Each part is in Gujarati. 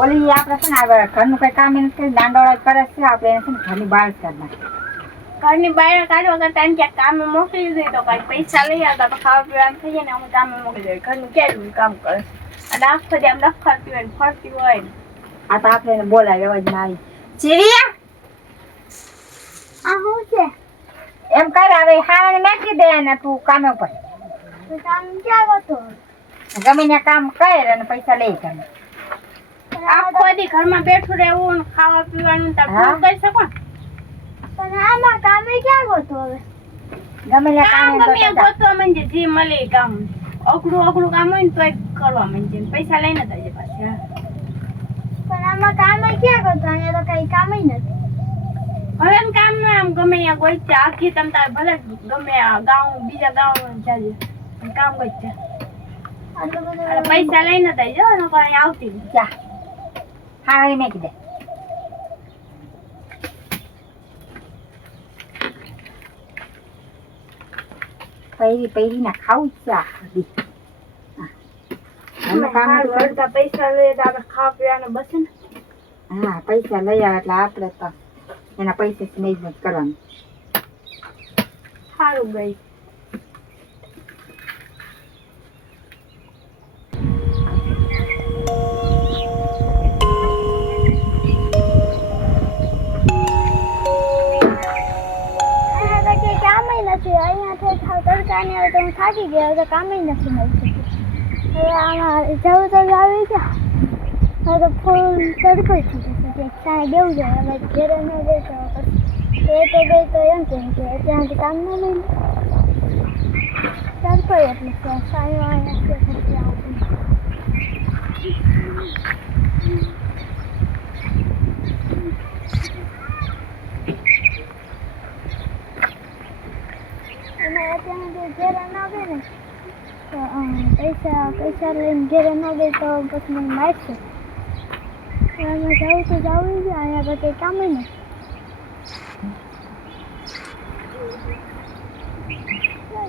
ઓલી આપણે છે ને હવે ઘરનું કઈ કામ એને કરી દાંડોળા કરે છે આપણે એને છે ને ઘરની બહાર જ કરી નાખીએ. ઘરની બહાર કાઢવા કરતા એને ક્યાંક કામે મોકલી દે તો કાંઈ પૈસા લઈ આવતા તો ખાવા પીવાનું થઈ જાય ને અમે કામે મોકલી દઈએ. ઘરનું ક્યાંય કામ કરે અને આખો દી આમ લખડતી હોય ને ફરતી હોય ને. આ તો આપણે એને બોલાવે અવાજ ના આવી. ચીડિયા આ શું છે? એમ કર હવે હાવાને નાખી દે અને તું કામે ઉપર તો કામ ક્યાં ગયો? ગમે ત્યાં કામ કર અને પૈસા લઈ તમે. આખો દી ઘરમાં બેઠું રહેવું ને ખાવા પીવાનું તો પૂરું કરી શકો ને. પણ આમાં કામે ક્યાં ગયો હવે? ગમે ત્યાં કામ ગમે ગોતવા માંડે જે મળે એ કામ. અઘરું કામ હોય ને તોય કરવા માંડે પૈસા લઈને જ આવે પાછા. પણ આમાં કામ ક્યાં ગયો? અહીંયા તો કઈ કામ નથી. ભલે કામ ન આમ ગમે ત્યાં ગોઈ આખી તમ તાર ભલે ગમે ગામ બીજા ગામ જાજે કામ ગઈ છે. પૈસા લઈને જ જો ને કોઈ આવતી જા હાવાને નાખી દે. પૈરી ના ખાવું જ છે પૈસા લઈએ તો આપણે ખાવા પીવાનું બસે ને. હા પૈસા લઈ આવે એટલે આપણે તો એના પૈસા મેનેજમેન્ટ કરવાનું. સારું ગઈ. તડકા ને તો હું થાકી ગયા તો કામ નથી મળતું. હવે આમાં જવું તો આવી ગયા હવે તો ફૂલ તડકો થઈ જશે સાંજે બેવું જાય. હવે ઘેરે ન ગઈ તો પછી તો ગઈ તો એમ કેમ કે ત્યાંથી કામ ન લઈને તડકો એટલે સાંજે અહીંયા આવતું. ઘેરે ન ગઈ ને તો પૈસા લઈને ઘેરે ન ગઈ તો પછી મને મારશે. એમાં જવું તો જવું જ અહીંયા તો કંઈ કામ નહીં.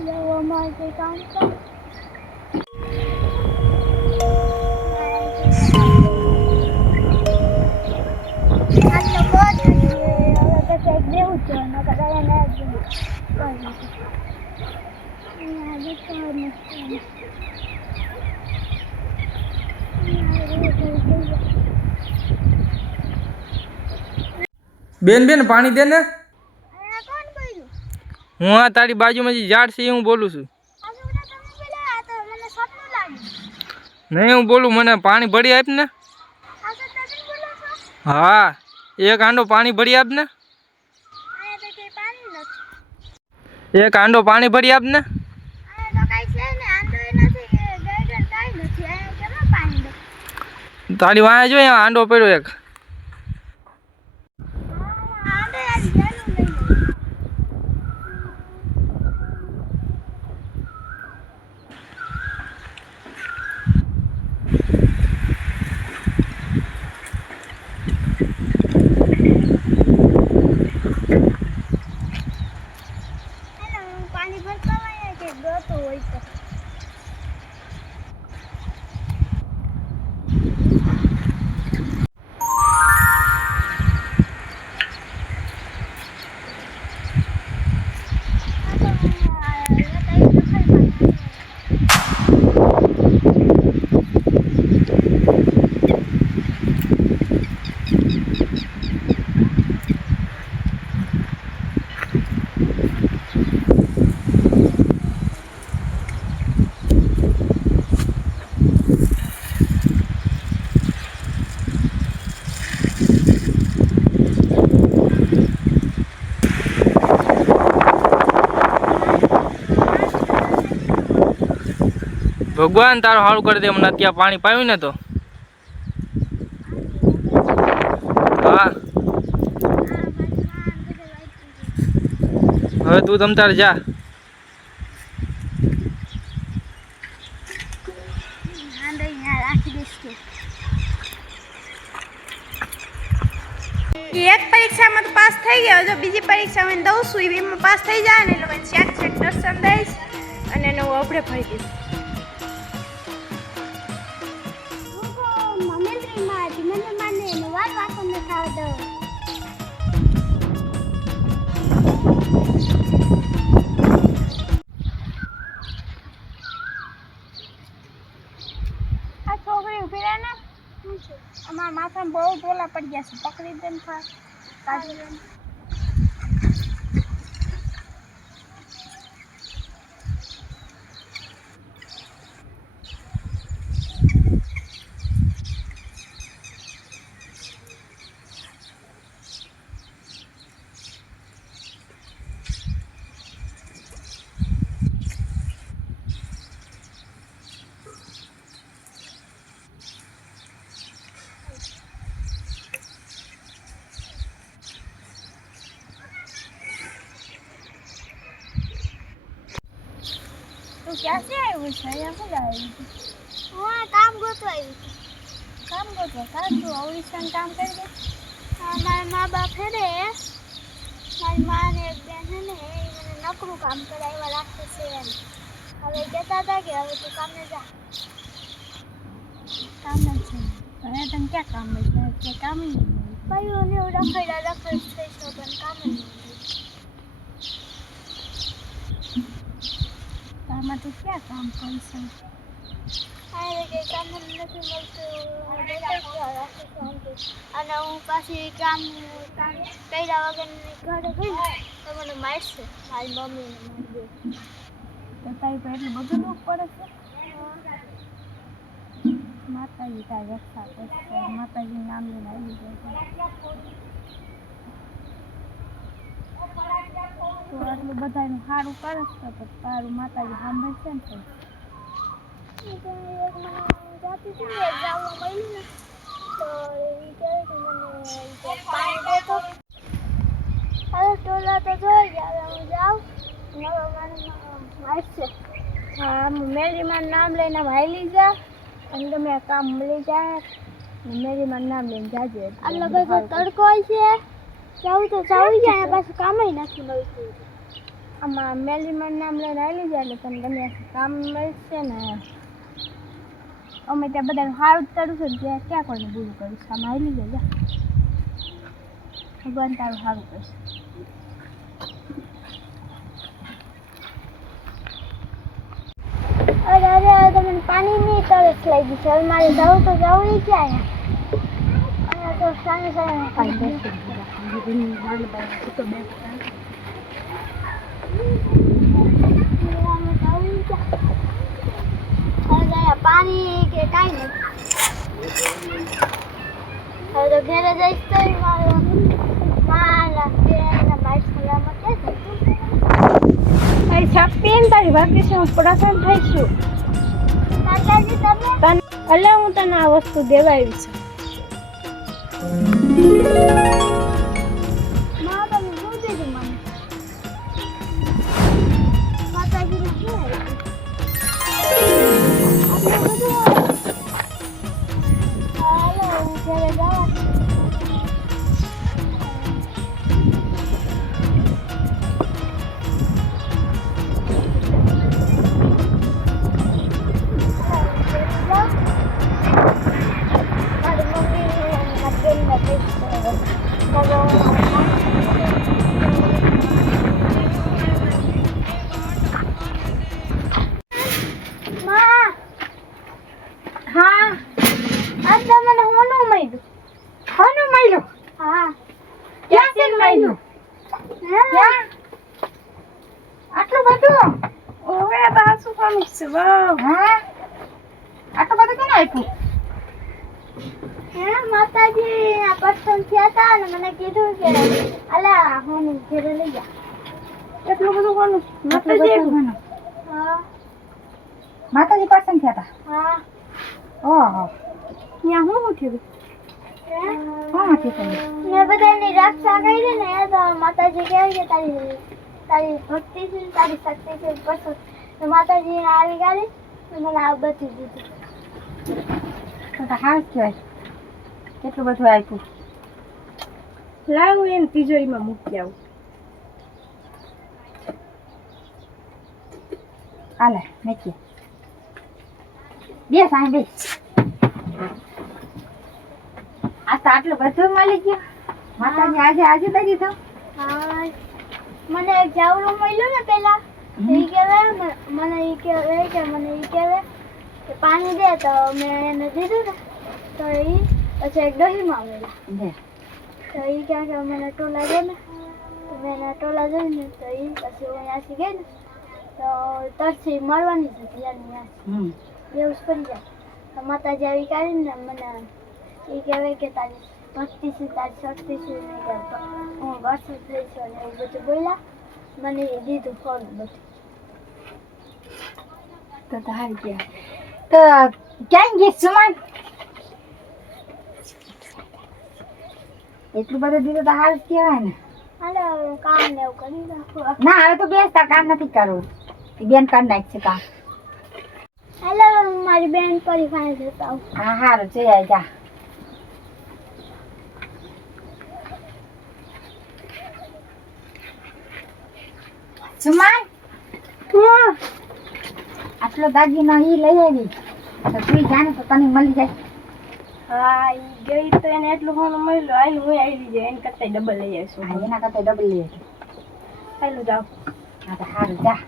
જવું અમારે કંઈ કામ તો દેવું છે બેન પાણી દે ને. હું આ તારી બાજુમાં જે ઝાડ છે હું બોલું છું. નહીં હું બોલું મને પાણી ભરી આપ ને. હા એક હાંડો પાણી ભરી આપ ને. એક હાંડો પાણી ભરી આપ ને. તારી વાંહે જો હાંડો પડ્યો એક. પાણી ભરતા હોય કે ગતો હોય તો ભગવાન તારો સારું કરી દે. મને ત્યાં પાણી પાયું ને તો હા હવે તું તમ તાર જા. એક પરીક્ષામાં તો પાસ થઈ ગયો. જો બીજી પરીક્ષામાં દઉં છું એમાં પાસ થઈ જાય ને એટલે ચેક દર્શન દઈશ અને એનો આપણે ભરી દઈશ. અહીંયાથી પકડી દે ને કાઢી દે. તું ક્યાંથી આવ્યું છે? અહીંયા શું આવ્યું છે? હું કામ ગોતવા આવી છું. કામ ગોતવા? તારે તું ઓડિશન કામ કરી દે. મારા મા બાપ છે ને, મારી મા ને એક બેન છે ને, એ મને નકરું કામ કરાવવા રાખે છે એમ. હવે કહેતા હતા કે હવે તું કામે જા. કામ જ છે. હવે તને ક્યાં કામ મળે? કે કામ નહીં મળે. કયું ને એવું રખડ્યા રખડ થઈ છે પણ કામ જ નહીં મળે. તારમાં તું ક્યાં કામ કરીશ? અરે કંઈ કામ જ નથી મળતું અને હું પાછી કામ કર્યા વગરની ઘરે ગઈ ને તો મને મારશે મારી મમ્મીને મારી તો તારી પર એટલું બધું દુઃખ પડે છે. માતાજી તારી રક્ષા કરશે. માતાજીનું નામ લઈને આવી જાય. તો આટલું બધાનું સારું કરે છે તો તારું માતાજી સાંભળશે ને તો જાતી હતી ને જાવા મળ્યું ને તો એ કહે કે મને પાણી દેતો. હવે ટોલા તો જોઈ ગયા. હવે હું જાઉં મારશે. હા મેરીમાનું નામ લઈને હાલી જા અને તમે કામ મળી જાય. મેરીમાનું નામ લઈને જાજે. આટલો બધો તડકો હોય છે. જાઉં તો જાઉં જાય પાછું કામ નથી મળતું. આમાં મેલીમાનું નામ લઈને આવી જાય એટલે તમને કામ મળશે ને. અમે ત્યાં બધાનું સારું જ કરું છું ત્યાં ક્યાં કોઈને બુરું કરીશ. આમાં આવી જાય ભગવાન તારું સારું કરશે. અરે અરે તમને પાણીની તરસ લાગી છે. હવે મારે જવું તો જવું નહીં ક્યાં અહીંયા તો સામે સામે પાણી કે કાંઈ નથી. હવે તો ઘરે જઈશ તો મારા બેન મારી સલામત છે. મારી શક્તિ ને તારી ભક્તિ છે. હું પ્રસન્ન થઈશું. માતાજી તમે એટલે હું તને આ વસ્તુ દેવા આવી છું. આટલું બધું ઓવે આ શું કામ છે? વાહ હા આટલું બધું કોને આપ્યું? હે માતાજી આ પસંદ થયા હતા ને મને કીધું કે અલા હું ઘરે લઈ જા. એટલું બધું કોનું? માતાજી આપ્યું. હા માતાજી પસંદ થયા હતા. હા ઓહો ત્યાં હું થયું? મેં બધાની રક્ષા કરી ને તો માતાજી કહે કે તારી ભક્તિ છે તારી શક્તિ છે પસંદ તો માતાજી આવી ગાડી મને આ બધી દીધું. તો હાથ કહેવાય. કેટલું બધું આપ્યું. લાવું એને તિજોરીમાં મૂકી આવું. હાલે મૂકીએ. બે સાંઈ બે આ તો આટલું બધું મળી ગયું. માતાજી આજે આજે દઈ દીધો. હા મને એક જાવડું મળ્યું ને પેલા એ કહેવાય મને એ કહેવાય કે મને એ કહેવાય કે પાણી દે તો મેં એને દીધું ને તો એ પછી એક ડોહીમાં આવેલા તો એ ક્યાં કે મને ટોલા ગયો ને તો મેં એના ટોલા જોઈને તો એ પછી હું ત્યાંથી ગઈ ને તો તરસી મળવાની જ હતી યાર એવું જ કરી જાય તો માતાજી આવી કાઢીને મને એ કહેવાય કે તારી ભક્તિ છે તારી શક્તિ છે ને હું વર્ષ થઈ છું અને એવું બધું બોલ્યા મને એ દીધું ફળ બધું તો હારી ગયા તો ક્યાં ગઈ સુમન એટલું બધું દીધું તો હાલ કહેવાય ને હાલો કામ ને એવું કરી નાખો ના હવે તો બેસતા કામ નથી કરવું બેન કરી નાખશે કામ હાલો હું મારી બેન પરી પાસે જતા આવું હા હારું જઈ આવી જા સુમન આટલો દાગીનો ઈ લઈ આવી તો તું જાણે તો તને મળી જાય હા ઈ ગઈ તો એને એટલું ઘણું મળ્યું હાલ હું આવી જાય એને કરતા ડબલ લઈ આવીશું હા એના કરતા ડબલ લઈ આવી હાલું જાવ હા તો હારું જા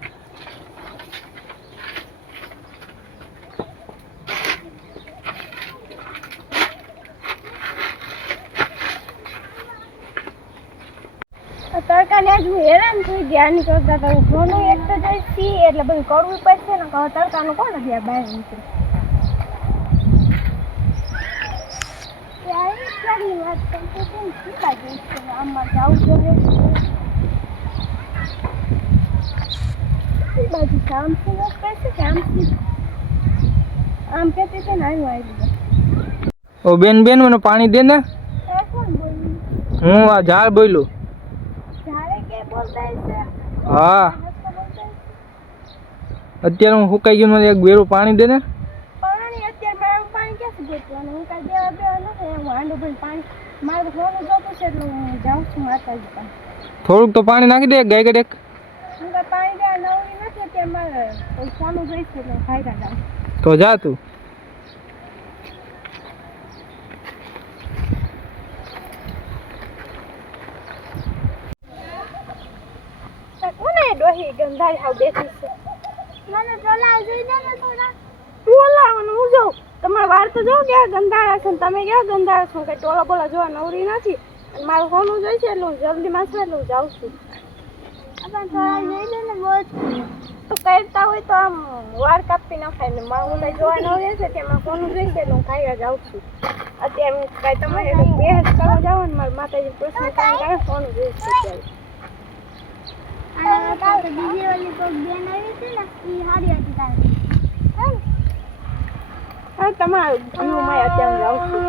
તડકાને આજ હું હેરાન થઈ ગયા ની કરતા તો ઘણું એક તો જઈશી એટલે બધું કરવું પડશે ને કહો તડકાનું કોણ ગયા બહાર નીકળે ક્યારની વાત કરતો હતો ને સીધા જઈશ આમાં જવું જોઈએ એ બાજુ આમથી વાત કરશે કે આમથી આમ કહેતી છે ને આવ્યું આવી ઓ બેન બેન મને પાણી દે ને કોણ બોલ્યું હું આ ઝાડ બોલ્યું જ્યારે કે બોલતા હશે હા અત્યારે હું સુકાઈ ગયું મને એક બેરું પાણી દે ને પાણી અત્યારે મારું પાણી ક્યાંથી ગોતવાનું હું કાંઈ દેવા બેવા નથી હું હાંડો ભરીને પાણી મારું ઘણું જોતું છે એટલે હું જાઉં છું માતાજી પાસે થોડુંક તો પાણી નાખી દે ગાય ગડેક હું કાંઈ પાણી દેવા નવરી નથી અત્યારે મારે કોઈ સોનું જોઈશે એટલે હું ખાઈ જાઉં તો જા તું કોને ડોહી ગંધારી હાવ બેઠી છે મને ટોલા જોઈ દે ને થોડા ટોલાવાનું હું જોઉં તમારા વાળ તો જો ક્યાં ગંધારા છે ને તમે ક્યાં ગંધારા છો કે ટોલા બોલા જોવા નવરી નથી અને મારું સોનું જોઈશે એટલે હું જલ્દી માં છું એટલે હું જાઉં છું આપણે થોડા જોઈ દે ને બહુ તો કરતા હોય તો આમ વાળ કાપી નખાય ને મારું કઈ જોવા નવરી છે તેમાં સોનું જોઈશે એટલે હું ખાઈ જાઉં છું અત્યારે હું કાંઈ તમારે બેહસ કરવા જાઉં ને મારા માતાજી પ્રશ્ન કાંઈ કરે સોનું જોઈશે અત્યારે બીજી ઓલી કોઈ બેન આવી હતી ને એ હારી હતી તારી હા તમારું જીવ મેં અત્યારે જાઉં છું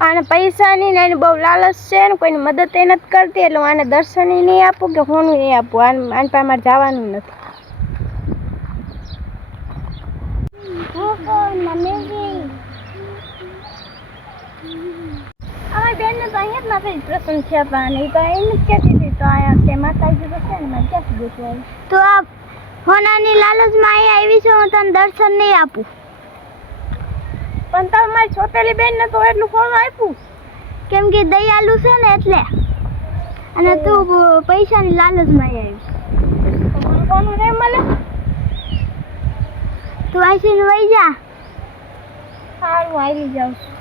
આને પૈસાની ને એની બહુ લાલચ છે ને કોઈની મદદ એ નથી કરતી એટલે હું આને દર્શન નહીં આપું કે હોનું નહીં આપું આને પાસે મારે જવાનું નથી અમારી બેનને તો અહીંયા જ નથી પ્રસન્ન છે પણ એ તો એને જ કહેતી હતી તો અહીંયા કે માતાજી તો છે ને મારે ક્યાંથી ગોતવાનું તો આ હોનાની લાલચમાં અહીંયા આવી છે હું તને દર્શન નહીં આપું પણ તમે મારી છોટેલી બેનને તો એટલું ફોન આપ્યું કેમ કે દયાલુ છે ને એટલે અને તું પૈસાની લાલચમાં આવી મને કોનું નહીં મળે તું આવીને વહી જા સારું આવી જાઉં છું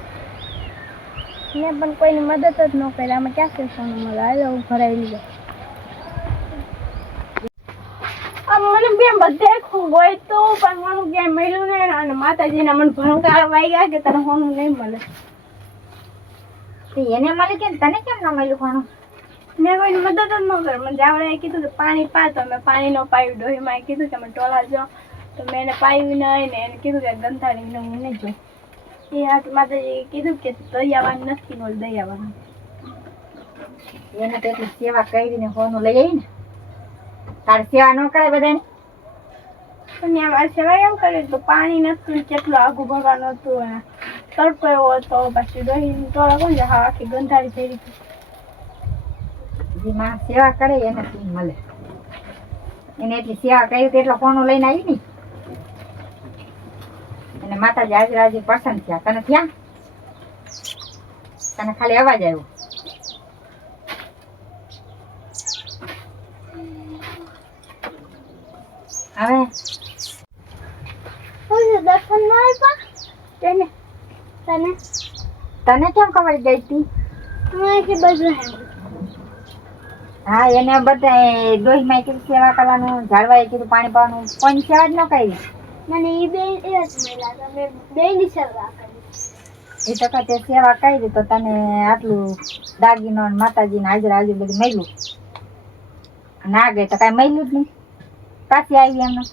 મેં પણ કોઈની મદદ જ ન કરી આમાં ક્યાંથી સોનું મળે હાલો હું ભરાવી લીધો મને બેન બધે હોય તો પણ મારું ક્યાંય મળ્યું નહીં અને માતાજીના મને ભણકાર વાગ્યા કે તને સોનું નહીં મળે એને મળે કેમ તને કેમ ન મળ્યું કોનું મેં કોઈની મદદ જ ન કરી મને જાવડે કીધું કે પાણી પા તો મેં પાણી ન પાયું ડોહીમાં કીધું કે અમે ટોલા જાઓ તો મેં એને પાયું નહીં ને એને કીધું કે ગંધારીને હું નહીં જોઉં એ હાથ માતાજી કીધું કે દયાવાન નથી બોલ દયાવાન એને તો એટલી સેવા કરીને હોનું લઈ આવી ને તારે સેવા ન કરે બધાને પણ અમારે સેવા એમ કર્યું તો પાણી નતું કેટલું આઘું ભરવાનું હતું અને તડકો એવો હતો પાછી દહીં ટોળા કોણ હા આખી ગંધારી થઈ રહી જે માણસ સેવા કરે એને શું મળે એને એટલી સેવા કરી તો એટલો હોનું લઈને આવી ને અને માતાજી આજે આજે પસંદ થયા તને થયા તને ખાલી અવાજ આવ્યો હવે દર્શન ન આપ્યા તેને તને તને કેમ ખબર ગઈ હતી? મને કે બધું હા એને બધા ડોહીમાં કીધું સેવા કરવાનું, ઝાડવાએ કીધું પાણી પાવાનું, કોઈ સેવા જ ન કરી. મને એ બે એ જ મળ્યા તમે બેની સેવા કરી. એ તો તે સેવા કરી તો તને આટલું દાગીનો ને માતાજીને હાજર હાજર બધું મળ્યું. ના ગઈ તો કાંઈ મળ્યું જ નહીં. પાછી આવી એમને